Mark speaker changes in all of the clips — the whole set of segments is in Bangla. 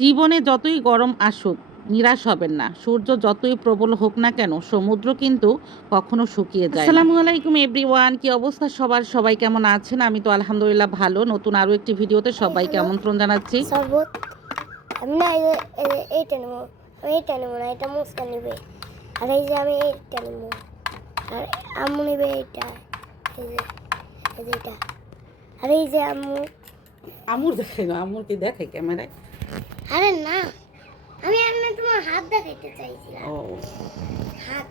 Speaker 1: জীবনে যতই গরম আসুক নিরাশ হবেন না। সূর্য যতই প্রবল হোক না কেন সমুদ্র কিন্তু কখনো শুকিয়ে যায়। আসসালামু আলাইকুম এভরিওয়ান কি অবস্থা সবার? সবাই কেমন আছেন? আমি তো আলহামদুলিল্লাহ ভালো। নতুন আরও একটি ভিডিওতে সবাইকে আমন্ত্রণ জানাচ্ছি।
Speaker 2: এইটা নেব। এইটা নেব না এটা মুস্কান নেবে। আর এই যে আমি এইটা নেব। আর আম্মু নেবে এইটা। এই যে এই যে এটা আর এই যে আম্মু
Speaker 1: আমুর দেখে না আমুর কি দেখে ক্যামেরায়?
Speaker 2: আরে না আমি আমি তোমার হাত দেখাইতে চাইছিলাম। হাত।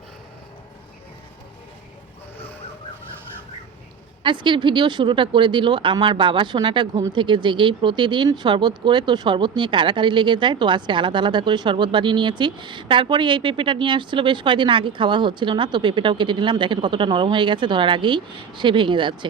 Speaker 1: আজকের ভিডিও শুরুটা করে দিল। আমার বাবা সোনাটা ঘুম থেকে জেগেই প্রতিদিন শরবত করে, তো শরবত নিয়ে কারাকারি লেগে যায়, তো আজকে আলাদা আলাদা করে শরবত বানিয়ে নিয়েছি। তারপরে এই পেঁপেটা নিয়ে আসছিল, বেশ কয়েকদিন আগে খাওয়া হচ্ছিল না, তো পেঁপেটাও কেটে নিলাম। দেখেন কতটা নরম হয়ে গেছে, ধরার আগেই সে ভেঙে যাচ্ছে।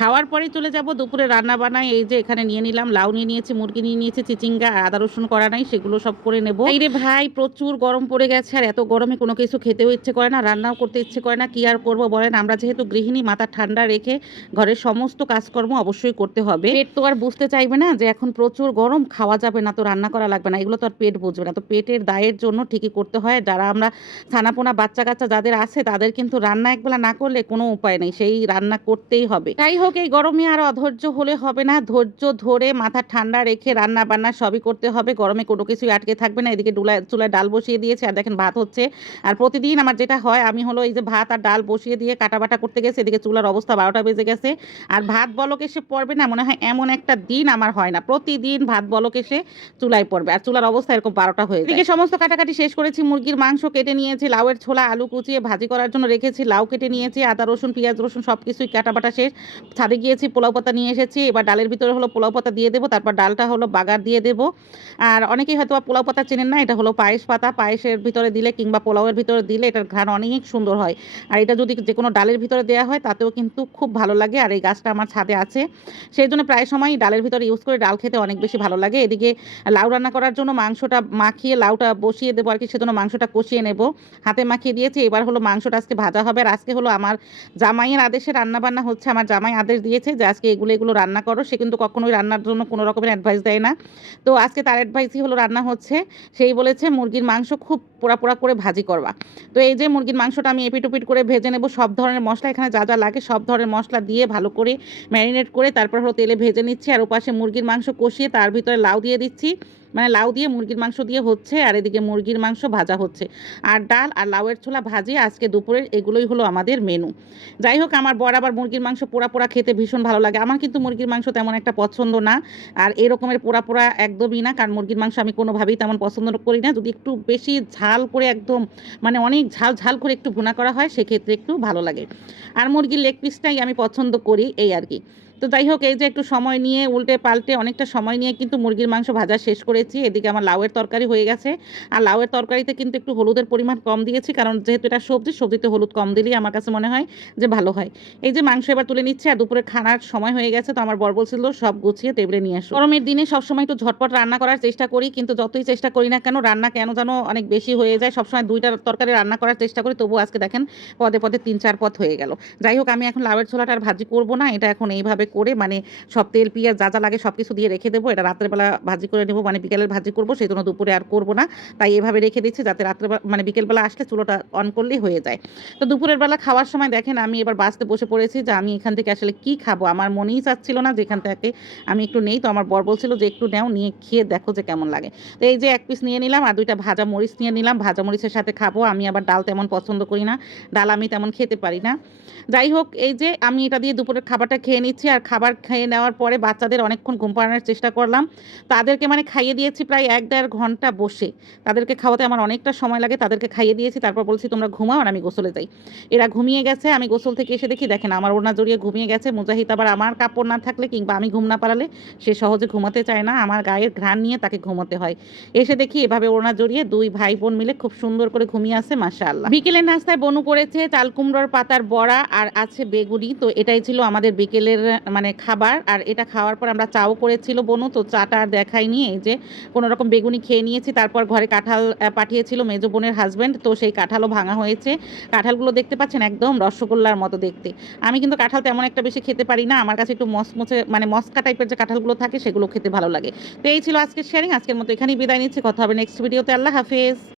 Speaker 1: খাওয়ার পরে চলে যাব দুপুরে রান্না বানাই এই যে এখানে নিয়ে নিলাম, লাউ নিয়ে নিয়েছি, মুরগি নিয়ে নিয়েছি, চিচিঙ্গা আর আদা রসুন করা নাই, সেগুলো সব করে নেব। এই রে ভাই, প্রচুর গরম পড়ে গেছে, আর এত গরমে কোনো কিছু খেতেও ইচ্ছে করে না, রান্নাও করতে ইচ্ছে করে না, কি আর করব বলেন? আমরা যেহেতু গৃহিণী, মাথা ঠান্ডা রেখে ঘরের সমস্ত কাজকর্ম অবশ্যই করতে হবে। পেট তো আর বুঝতে চাইবে না যে এখন প্রচুর গরম, খাওয়া যাবে না তো, রান্না করা লাগবে না। এগুলো তো আর পেট বুঝবে না। তো পেটের দায়ের জন্য ঠিকই করতে হয়। যারা আমরা ছানাপোনা বাচ্চা কাচ্চা যাদের আছে, তাদের কিন্তু রান্না একবেলা না করলে কোনো উপায় নেই। সেই রান্না করতেই হবে। যাই হোক, এই গরমে আর অধৈর্য হলে হবে না। ধৈর্য ধরে মাথা ঠান্ডা রেখে রান্না বান্না সবই করতে হবে। গরমে কোনো কিছুই আটকে থাকবে না। এদিকে ডুলায় চুলায় ডাল বসিয়ে দিয়েছে। আর দেখেন ভাত হচ্ছে। আর প্রতিদিন আমার যেটা হয়, আমি হলো এই যে ভাত আর ডাল বসিয়ে দিয়ে কাটা বাটা করতে গেছে। এদিকে চুলার অবস্থা বারোটা বেজে গেছে। আর ভাত বলক এসে পড়বে না, মনে হয় এমন একটা দিন আমার হয় না। প্রতিদিন ভাত বলক এসে চুলায় পড়বে, আর চুলার অবস্থা এরকম বারোটা হয়ে যায়। সমস্ত কাটাকাটি শেষ করেছি, মুরগির মাংস কেটে নিয়েছি, লাউয়ের ছোলা, আলু কুচিয়ে ভাজি করার জন্য রেখেছি, লাউ কেটে নিয়েছি, আদা, রসুন, পেঁয়াজ, রসুন সব কিছুই কাটা বাটা শেষ। ছাদে গিয়েছি, পোলাও পাতা নিয়ে এসেছি, এবার ডালের ভিতরে হলো পোলাও পাতা দিয়ে দেবো, তারপর ডালটা হলো বাগার দিয়ে দেবো। আর অনেকেই হয়তো পোলাও পাতা চেনেন না, এটা হলো পায়েস পাতা, পায়েসের ভিতরে দিলে কিংবা পোলাওয়ের ভিতরে দিলে এটার ঘ্রাণ অনেক সুন্দর হয়। আর এটা যদি যে কোনো ডালের ভিতরে দেওয়া হয়, তাতেও কিন্তু খুব ভালো লাগে আর এই গাছটা আমার ছাদে আছে। সেই জন্য প্রায় সময় ডালের ভিতরে ইউজ করে ডাল খেতে অনেক বেশি ভালো লাগে। এদিকে লাউ রান্না করার জন্য মাংসটা মাখিয়ে লাউটা বসিয়ে দেবো আর কি সেজন্য মাংসটা কষিয়ে নেব। হাতে মাখিয়ে দিয়েছি, এবার হলো মাংসটা আজকে ভাজা হবে। আর আজকে হলো আমার জামাইয়ের আদেশে রান্না বান্না হচ্ছে, আমার জামাই আদেশ দিয়েছে যে আজকে এগুলো এগুলো রান্না করো। সে কিন্তু কখনোই রান্নার জন্য কোনো রকমের অ্যাডভাইস দেয় না। তো আজকে তার অ্যাডভাইসই হলো রান্না হচ্ছে। সেই বলেছে মুরগির মাংস খুব পোড়া পোড়া করে ভাজি করবা। তো এই যে মুরগির মাংসটা আমি এপিটোপিট করে ভেজে নেব, সব ধরনের মশলা, এখানে যা যা লাগে সব ধরনের মশলা দিয়ে ভালো করে ম্যারিনেট করে তারপর হলো তেলে ভেজে নিচ্ছি। আর ওপাশে মুরগির মাংস কষিয়ে তার ভিতরে লাউ দিয়ে দিচ্ছি। মানে লাউ দিয়ে মুরগির মাংস দিয়ে হচ্ছে, আর এদিকে মুরগির মাংস ভাজা হচ্ছে। আর ডাল আর লাউয়ের ছোলা ভাজি আজকে দুপুরের এগুলোই হলো আমাদের মেনু যাই হোক, আমার বর আবার মুরগির মাংস পোড়া পোড়া খেতে ভীষণ ভালো লাগে। আমার কিন্তু মুরগির মাংস তেমন একটা পছন্দ না, আর এরকমের পোড়া পোড়া একদমই না, কারণ মুরগির মাংস আমি কোনোভাবেই তেমন পছন্দ করি না। যদি একটু বেশি ঝাল করে একদম মানে অনেক ঝাল ঝাল করে একটু ভুনা করা হয়, সেক্ষেত্রে একটু ভালো লাগে। আর মুরগির লেগ পিসটাই আমি পছন্দ করি, এই আর কি। তো যাই হোক, এই যে একটু সময় নিয়ে, উল্টে পাল্টে অনেকটা সময় নিয়ে কিন্তু মুরগির মাংস ভাজা শেষ করেছি। এদিকে আমার লাউয়ের তরকারি হয়ে গেছে। আর লাউয়ের তরকারিতে কিন্তু একটু হলুদের পরিমাণ কম দিয়েছি, কারণ যেহেতু এটা সবজি, সবজিতে হলুদ কম দিলেই আমার কাছে মনে হয় যে ভালো হয়। এই যে মাংস এবার তুলে নিচ্ছে, আর দুপুরে খানার সময় হয়ে গেছে, তো আমার বর বলছিল, সব গুছিয়ে টেবিলে নিয়ে আসো। গরমের দিনে সবসময় একটু ঝটপট রান্না করার চেষ্টা করি, কিন্তু যতই চেষ্টা করি না কেন, রান্না কেন যেন অনেক বেশি হয়ে যায়। সবসময় দুইটা তরকারি রান্না করার চেষ্টা করি তবু আজকে দেখেন, পদে পদে তিন চার পদ হয়ে গেল। যাই হোক, আমি এখন লাউয়ের ছোলাটা আর ভাজি করব না, এটা এখন এইভাবে করে মানে সব তেল, পিঁয়াজ যা যা লাগে সব কিছু দিয়ে রেখে দেবো। এটা রাত্রেবেলা ভাজি করে নেব মানে বিকেলের ভাজি করব, সেই জন্য দুপুরে আর করব না। তাই এভাবে রেখে দিচ্ছি যাতে রাত্রেবেলা মানে বিকেলবেলা আসলে চুলোটা অন করলেই হয়ে যায়। তো দুপুরের বেলা খাওয়ার সময় দেখেন আমি এবার বাসতে বসে পড়েছি যে আমি এখান থেকে আসলে কি খাব। আমার মনেই চাচ্ছিল না যেখান থেকে আমি একটু নেই, তো আমার বর বলছিল যে একটু নেও, নিয়ে খেয়ে দেখো যে কেমন লাগে। তো এই যে এক পিস নিয়ে নিলাম আর দুইটা ভাজা মরিচ নিয়ে নিলাম। ভাজা মরিচের সাথে খাব। আমি আবার ডাল তেমন পছন্দ করি না। ডাল আমি তেমন খেতে পারি না। যাই হোক, এই যে আমি এটা দিয়ে দুপুরের খাবারটা খেয়ে নিচ্ছি আর খাবার খেয়ে নেওয়ার পরে বাচ্চাদের অনেকক্ষণ ঘুম পাড়ানোর চেষ্টা করলাম। তাদেরকে মানে খাইয়ে দিয়েছি প্রায় এক দেড় ঘণ্টা বসে। তাদেরকে খাওয়াতে আমার অনেকটা সময় লাগে, তাদেরকে খাইয়ে দিয়েছি, তারপর বলছি, তোমরা ঘুমাও আর আমি গোসলে যাই। এরা ঘুমিয়ে গেছে, আমি গোসল থেকে এসে দেখি, দেখেন, আমার ওড়না জড়িয়ে ঘুমিয়ে গেছে। মুজাহিদ আবার আমার কাপড় না থাকলে কিংবা আমি ঘুম না পারালে সে সহজে ঘুমাতে চায় না। আমার গায়ের ঘ্রাণ নিয়ে তাকে ঘুমাতে হয়। এসে দেখি এভাবে ওড়না জড়িয়ে দুই ভাই বোন মিলে খুব সুন্দর করে ঘুমিয়ে আছে মাসা আল্লাহ বিকেলের নাস্তায় বনু করেছে চাল কুমড়োর পাতার বড়া আর আছে বেগুনি। তো এটাই ছিল আমাদের বিকেলের মানে খাবার, আর এটা খাওয়ার পর আমরা চাও করেছিল বনু, তো চাটা আর দেখাইনি এই যে কোনো রকম বেগুনি খেয়ে নিয়েছি, তারপর ঘরে কাঁঠাল পাঠিয়েছিল মেজো বোনের হাজব্যান্ড তো সেই কাঁঠালও ভাঙা হয়েছে। কাঁঠালগুলো দেখতে পাচ্ছেন একদম রসগোল্লার মতো দেখতে। আমি কিন্তু কাঁঠাল তেমন একটা বেশি খেতে পারি না, আমার কাছে একটু মচমচে মানে মস্কা টাইপের যে কাঁঠালগুলো থাকে, সেগুলো খেতে ভালো লাগে। তো এই ছিল আজকের শেয়ারিং আজকের মতো এখানেই বিদায় নিচ্ছি, কথা হবে নেক্সট ভিডিওতে আল্লাহ হাফেজ।